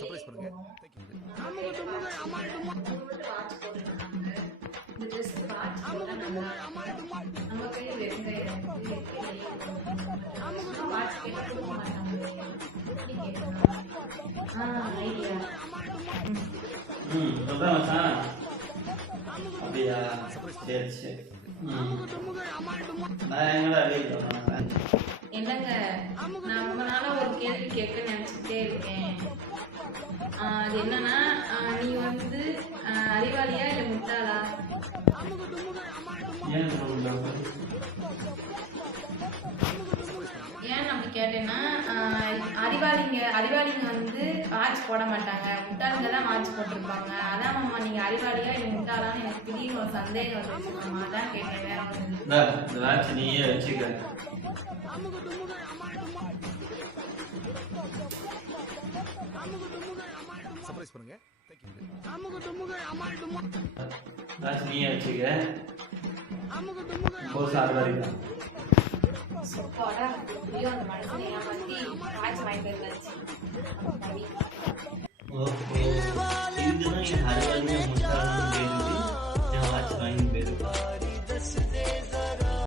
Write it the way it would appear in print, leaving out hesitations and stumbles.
Surprise பண்ணுங்க. அப்படியா? சரி சரி. நான் எங்கடா என்னங்க, நான் ரொம்ப நாளா ஒரு கேள்வி கேட்க நினைச்சுட்டே இருக்கேன். அது என்னன்னா, நீ வந்து அறிவாளியா இல்ல முட்டாளா? ஏன் அப்படி கேட்டேன்னா, அறிவாளிங்க வந்து வாட்ச் போட மாட்டாங்க, முட்டாளுங்க தான் வாட்ச் போட்டிருப்பாங்க. அதான் மாமா, நீங்க அறிவாளியா இல்ல முட்டாளான்னு எனக்கு திடீர்னு ஒரு சந்தேகம் வந்துச்சு. அதான் கேட்டேன். வேற இந்த வாட்ச் நீயே வச்சுக்க. சர்ப்ரைஸ் பண்ணுங்க. வாட்ச் நீயே வச்சுக்க. அந்த மனுஷனை ஏமாத்தி வாட்ச் வாங்கிட்டு வந்தாச்சு.